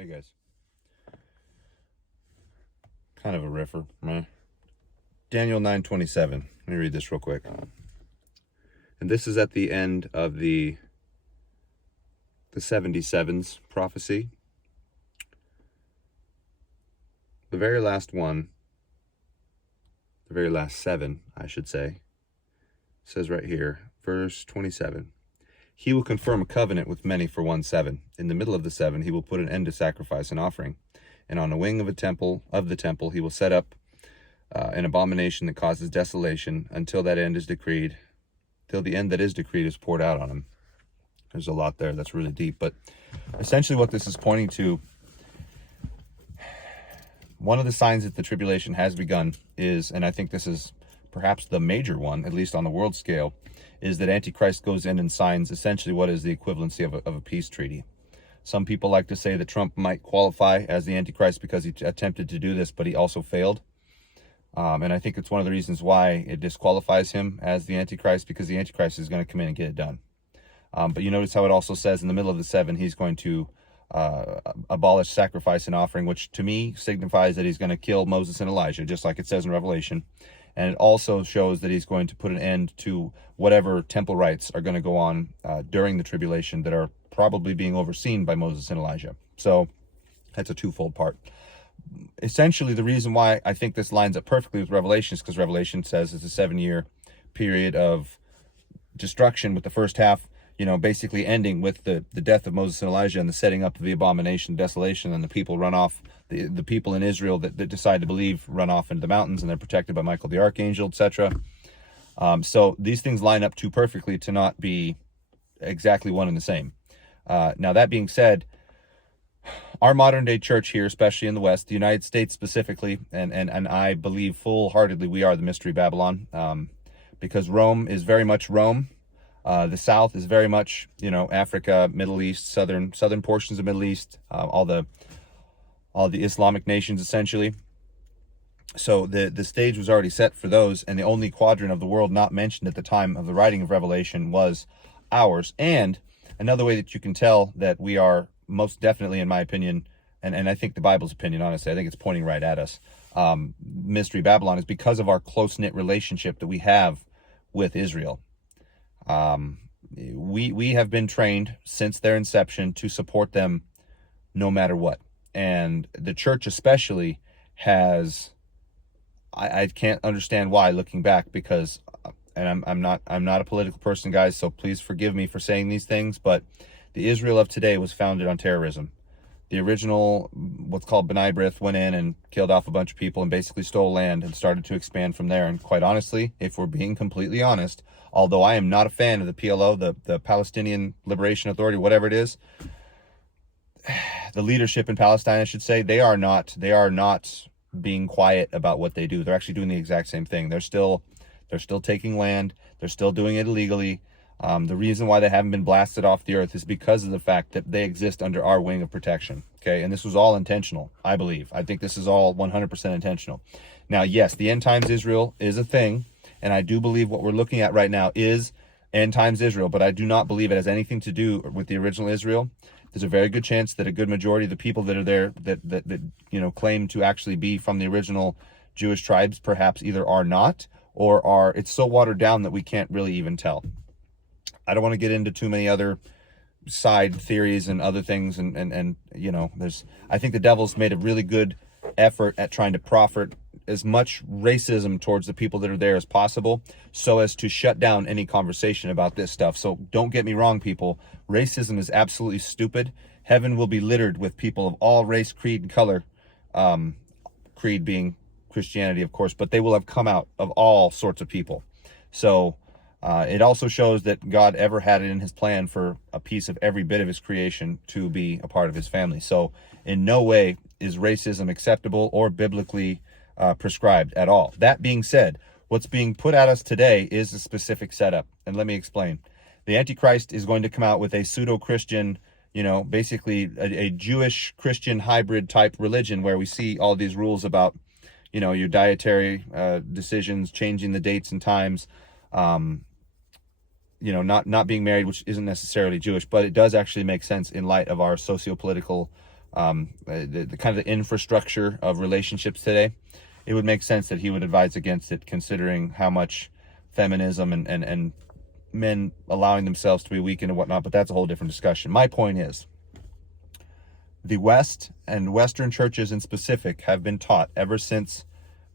Hey guys, kind of a riffer, man. Daniel 9:27. Let me read this real quick. And this is at the end of the 77s prophecy. The very last one, the very last seven, I should say, says right here, verse 27. He will confirm a covenant with many for 1 7. In the middle of the 7, he will put an end to sacrifice and offering. And on the wing of the temple, he will set up an abomination that causes desolation until that end is decreed, till the end that is decreed is poured out on him. There's a lot there that's really deep, but essentially what this is pointing to, one of the signs that the tribulation has begun is, and I think this is perhaps the major one, at least on the world scale, is that Antichrist goes in and signs essentially what is the equivalency of a peace treaty. Some people like to say that Trump might qualify as the Antichrist because he attempted to do this, but he also failed. And I think it's one of the reasons why it disqualifies him as the Antichrist, because the Antichrist is going to come in and get it done. But you notice how it also says in the middle of the 7, he's going to abolish sacrifice and offering, which to me signifies that he's going to kill Moses and Elijah, just like it says in Revelation. And it also shows that he's going to put an end to whatever temple rites are going to go on during the tribulation that are probably being overseen by Moses and Elijah. So that's a twofold part. Essentially, the reason why I think this lines up perfectly with Revelation is because Revelation says it's a 7-year period of destruction, with the first half, basically ending with the death of Moses and Elijah and the setting up of the abomination, desolation, and the people run off. The people in Israel that decide to believe run off into the mountains, and they're protected by Michael the Archangel, etc. So these things line up too perfectly to not be exactly one and the same. Now, that being said, our modern day church here, especially in the West, the United States specifically, and I believe full-heartedly we are the Mystery Babylon, because Rome is very much Rome. The South is very much, Africa, Middle East, southern portions of Middle East, all the Islamic nations, essentially. So the stage was already set for those, and the only quadrant of the world not mentioned at the time of the writing of Revelation was ours. And another way that you can tell that we are most definitely, in my opinion, and I think the Bible's opinion, honestly, I think it's pointing right at us, Mystery Babylon, is because of our close-knit relationship that we have with Israel. We have been trained since their inception to support them no matter what. And the church especially has, I can't understand why, looking back, because, and I'm not a political person, guys, so please forgive me for saying these things, but the Israel of today was founded on terrorism. The original, what's called B'nai B'rith, went in and killed off a bunch of people and basically stole land and started to expand from there. And quite honestly, if we're being completely honest, although I am not a fan of the PLO, the Palestinian Liberation Authority, whatever it is, the leadership in Palestine, I should say, they are not being quiet about what they do. They're actually doing the exact same thing. They're still taking land. They're still doing it illegally. The reason why they haven't been blasted off the earth is because of the fact that they exist under our wing of protection. Okay, and this was all intentional, I believe. I think this is all 100% intentional. Now, yes, the end times Israel is a thing, and I do believe what we're looking at right now is end times Israel, but I do not believe it has anything to do with the original Israel. There's a very good chance that a good majority of the people that are there that claim to actually be from the original Jewish tribes perhaps either are not, or are, it's so watered down that we can't really even tell. I don't want to get into too many other side theories and other things, and I think the devil's made a really good effort at trying to profit as much racism towards the people that are there as possible, so as to shut down any conversation about this stuff. So don't get me wrong, people. Racism is absolutely stupid. Heaven will be littered with people of all race, creed, and color. Creed being Christianity, of course, but they will have come out of all sorts of people. So it also shows that God ever had it in his plan for a piece of every bit of his creation to be a part of his family. So in no way is racism acceptable or biblically prescribed at all. That being said, what's being put at us today is a specific setup. And let me explain. The Antichrist is going to come out with a pseudo-Christian, basically a Jewish Christian hybrid type religion, where we see all these rules about, your dietary decisions, changing the dates and times, not being married, which isn't necessarily Jewish, but it does actually make sense in light of our socio-political the kind of the infrastructure of relationships today, it would make sense that he would advise against it, considering how much feminism and men allowing themselves to be weakened and whatnot. But that's a whole different discussion. My point is, the West and Western churches in specific have been taught ever since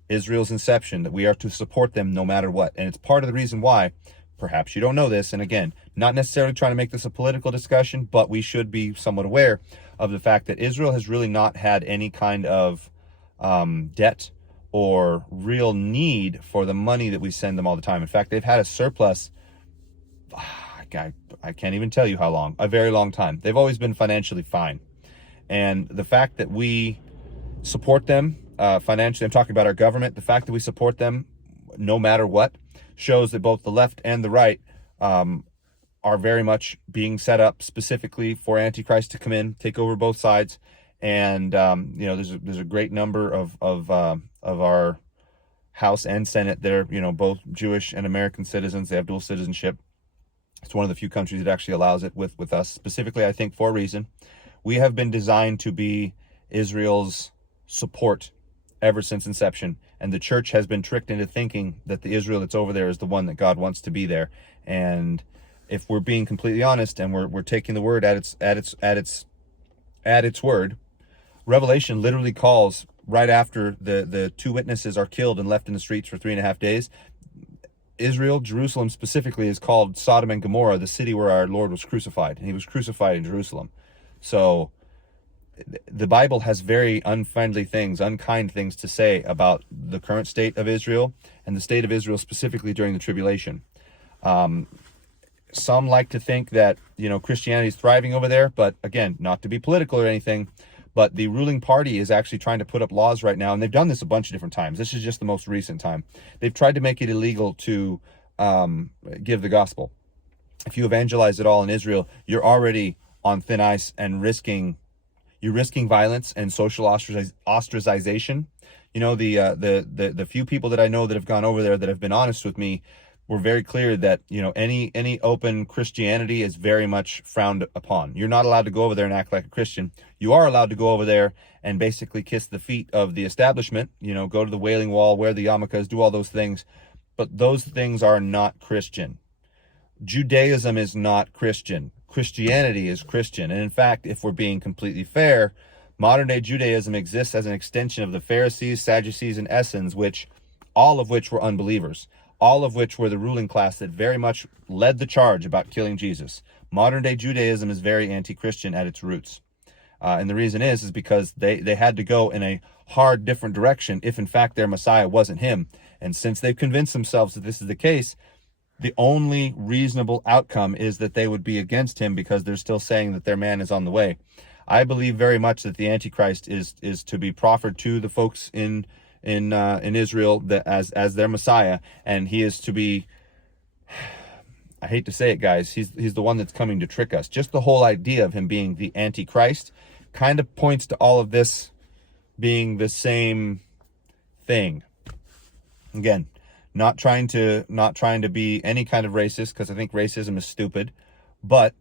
Israel's inception that we are to support them no matter what. And it's part of the reason why, perhaps you don't know this, and again, not necessarily trying to make this a political discussion, but we should be somewhat aware of the fact that Israel has really not had any kind of debt or real need for the money that we send them all the time. In fact, they've had a surplus, I can't even tell you how long, a very long time. They've always been financially fine. And the fact that we support them financially, I'm talking about our government, the fact that we support them no matter what, shows that both the left and the right are very much being set up specifically for Antichrist to come in, take over both sides. And there's a great number of our House and Senate that are both Jewish and American citizens. They have dual citizenship. It's one of the few countries that actually allows it with us, specifically, I think, for a reason. We have been designed to be Israel's support ever since inception, and the church has been tricked into thinking that the Israel that's over there is the one that God wants to be there. And if we're being completely honest, and we're taking the word at its word, Revelation literally calls right after the two witnesses are killed and left in the streets for 3.5 days. Israel, Jerusalem specifically, is called Sodom and Gomorrah, the city where our Lord was crucified, and he was crucified in Jerusalem. So the Bible has very unfriendly things, unkind things to say about the current state of Israel and the state of Israel specifically during the tribulation. Some like to think that, Christianity is thriving over there, but again, not to be political or anything, but the ruling party is actually trying to put up laws right now, and they've done this a bunch of different times. This is just the most recent time. They've tried to make it illegal to give the gospel. If you evangelize at all in Israel, you're already on thin ice and you're risking violence and social ostracization. The few people that I know that have gone over there that have been honest with me were very clear that, any open Christianity is very much frowned upon. You're not allowed to go over there and act like a Christian. You are allowed to go over there and basically kiss the feet of the establishment, go to the Wailing Wall, wear the yarmulkes, do all those things. But those things are not Christian. Judaism is not Christian. Christianity is Christian. And in fact, if we're being completely fair, modern day Judaism exists as an extension of the Pharisees, Sadducees, and Essenes, all of which were unbelievers, all of which were the ruling class that very much led the charge about killing Jesus. Modern day Judaism is very anti-Christian at its roots. And the reason is because they had to go in a hard, different direction if in fact their Messiah wasn't him. And since they've convinced themselves that this is the case, the only reasonable outcome is that they would be against him because they're still saying that their man is on the way. I believe very much that the Antichrist is to be proffered to the folks in Israel as their Messiah, and he is to be, I hate to say it, guys, he's the one that's coming to trick us. Just the whole idea of him being the Antichrist kind of points to all of this being the same thing. Again, not trying to be any kind of racist, because I think racism is stupid, but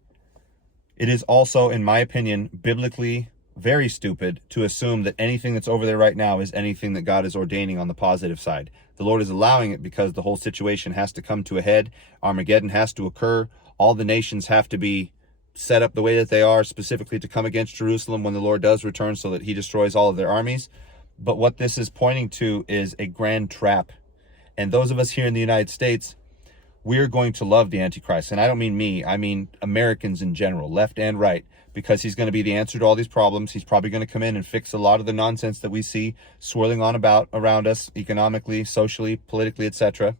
it is also, in my opinion, biblically very stupid to assume that anything that's over there right now is anything that God is ordaining on the positive side. The Lord is allowing it because the whole situation has to come to a head. Armageddon has to occur. All the nations have to be set up the way that they are, specifically to come against Jerusalem when the Lord does return, so that he destroys all of their armies. But what this is pointing to is a grand trap. And those of us here in the United States, we're going to love the Antichrist. And I don't mean me, I mean Americans in general, left and right, because he's going to be the answer to all these problems. He's probably going to come in and fix a lot of the nonsense that we see swirling on about around us, economically, socially, politically, etc.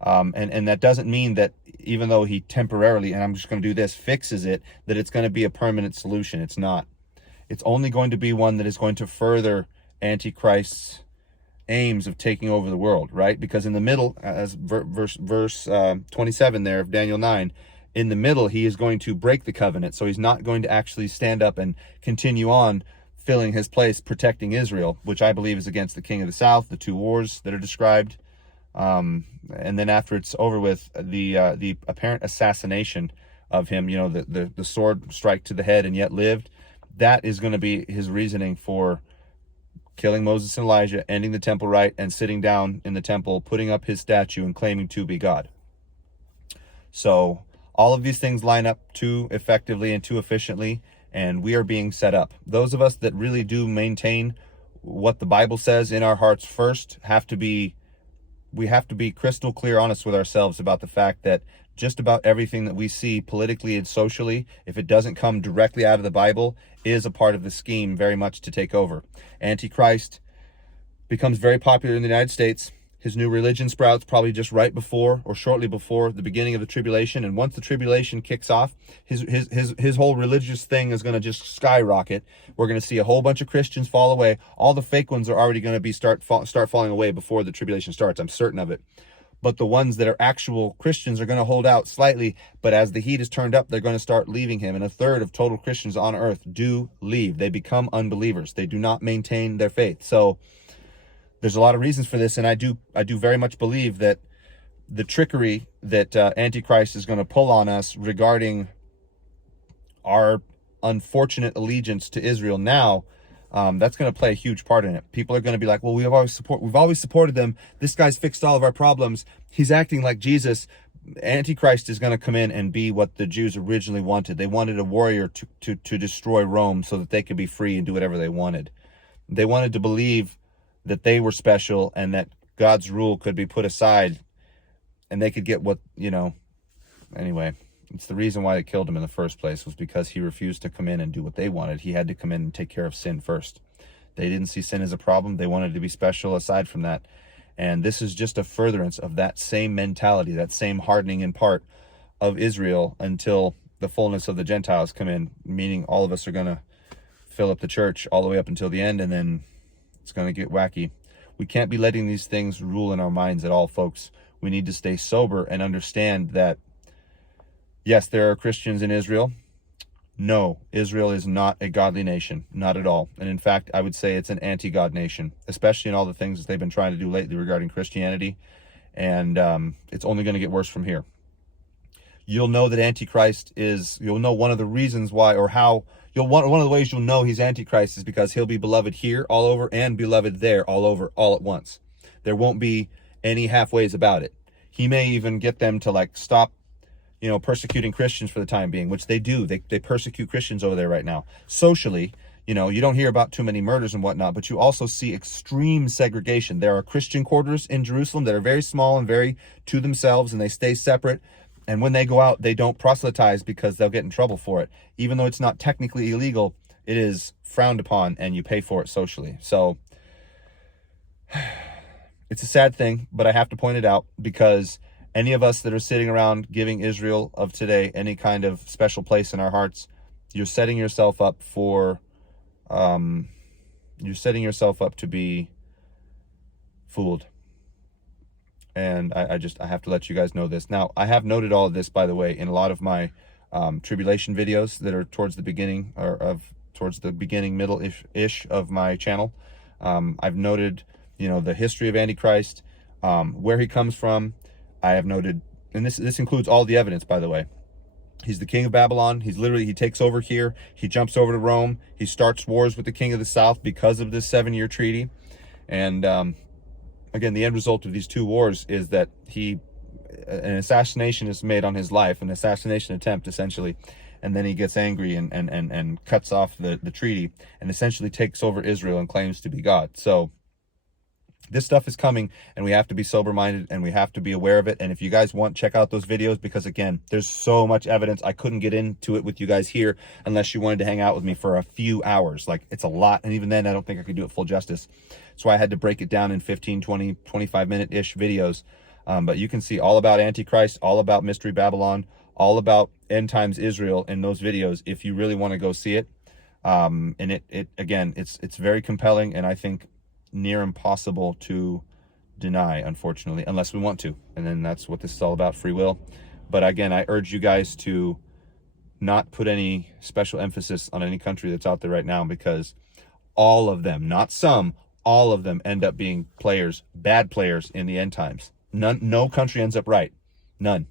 And that doesn't mean that even though he temporarily, and I'm just going to do this, fixes it, that it's going to be a permanent solution. It's not. It's only going to be one that is going to further Antichrist's aims of taking over the world, right? Because in the middle, as verse 27 there of Daniel 9, in the middle, he is going to break the covenant. So he's not going to actually stand up and continue on filling his place, protecting Israel, which I believe is against the king of the south, the two wars that are described. And then after it's over with, the apparent assassination of him, the sword strike to the head and yet lived. that is going to be his reasoning for killing Moses and Elijah, ending the temple rite, and sitting down in the temple, putting up his statue and claiming to be God. So all of these things line up too effectively and too efficiently, and we are being set up. Those of us that really do maintain what the Bible says in our hearts first we have to be crystal clear honest with ourselves about the fact that just about everything that we see politically and socially, if it doesn't come directly out of the Bible, is a part of the scheme very much to take over. Antichrist becomes very popular in the United States. His new religion sprouts probably just right before or shortly before the beginning of the tribulation. And once the tribulation kicks off, his whole religious thing is going to just skyrocket. We're going to see a whole bunch of Christians fall away. All the fake ones are already going to be start falling away before the tribulation starts. I'm certain of it. But the ones that are actual Christians are going to hold out slightly. But as the heat is turned up, they're going to start leaving him. And a third of total Christians on earth do leave. They become unbelievers. They do not maintain their faith. So there's a lot of reasons for this, and I do very much believe that the trickery that Antichrist is going to pull on us regarding our unfortunate allegiance to Israel now, that's going to play a huge part in it. People are going to be like, well, we've always supported them. This guy's fixed all of our problems. He's acting like Jesus. Antichrist is going to come in and be what the Jews originally wanted. They wanted a warrior to destroy Rome so that they could be free and do whatever they wanted. They wanted to believe that they were special and that God's rule could be put aside and they could get what, anyway, it's the reason why they killed him in the first place was because he refused to come in and do what they wanted. He had to come in and take care of sin first. They didn't see sin as a problem. They wanted to be special aside from that. And this is just a furtherance of that same mentality, that same hardening in part of Israel until the fullness of the Gentiles come in, meaning all of us are going to fill up the church all the way up until the end, and then it's going to get wacky. We can't be letting these things rule in our minds at all, folks. We need to stay sober and understand that, yes, there are Christians in Israel. No, Israel is not a godly nation, not at all. And in fact, I would say it's an anti-God nation, especially in all the things that they've been trying to do lately regarding Christianity. And it's only going to get worse from here. You'll know that Antichrist you'll know one of the reasons why, or how, one of the ways you'll know he's Antichrist is because he'll be beloved here all over and beloved there all over all at once. There won't be any halfways about it. He may even get them to stop, persecuting Christians for the time being, which they do. They persecute Christians over there right now. Socially, you don't hear about too many murders and whatnot, but you also see extreme segregation. There are Christian quarters in Jerusalem that are very small and very to themselves, and they stay separate. And when they go out, they don't proselytize because they'll get in trouble for it. Even though it's not technically illegal, it is frowned upon and you pay for it socially. So it's a sad thing, but I have to point it out because any of us that are sitting around giving Israel of today any kind of special place in our hearts, you're setting yourself up for, to be fooled. And I have to let you guys know this. Now, I have noted all of this, by the way, in a lot of my tribulation videos that are towards the beginning middle-ish of my channel. I've noted, the history of Antichrist, where he comes from. I have noted, and this includes all the evidence, by the way. He's the king of Babylon. He takes over here. He jumps over to Rome. He starts wars with the king of the south because of this 7-year treaty. And again, the end result of these 2 wars is that an assassination is made on his life, an assassination attempt, essentially. And then he gets angry and cuts off the treaty and essentially takes over Israel and claims to be God. So this stuff is coming, and we have to be sober-minded, and we have to be aware of it. And if you guys want, check out those videos, because again, there's so much evidence. I couldn't get into it with you guys here unless you wanted to hang out with me for a few hours. It's a lot, and even then, I don't think I could do it full justice. So I had to break it down in 15, 20, 25-minute-ish videos. But you can see all about Antichrist, all about Mystery Babylon, all about end times Israel in those videos if you really want to go see it. And it's very compelling, and I think near impossible to deny, unfortunately, unless we want to. And then that's what this is all about, free will. But again, I urge you guys to not put any special emphasis on any country that's out there right now, because all of them, not some, all of them end up being bad players in the end times. No country ends up right. None.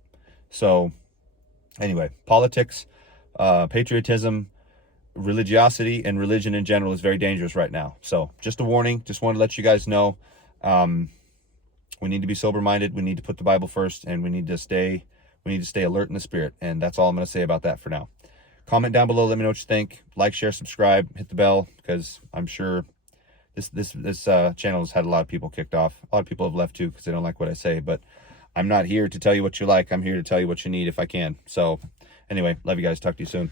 So anyway, politics, patriotism, religiosity and religion in general is very dangerous right now. So just a warning. Just wanted to let you guys know. We need to be sober-minded. We need to put the Bible first, and we need to stay alert in the spirit. And that's all I'm going to say about that for now. Comment down below. Let me know what you think. Like, share, subscribe, hit the bell, because I'm sure this channel has had a lot of people kicked off. A lot of people have left too because they don't like what I say. But I'm not here to tell you what you like. I'm here to tell you what you need if I can. So anyway, love you guys. Talk to you soon.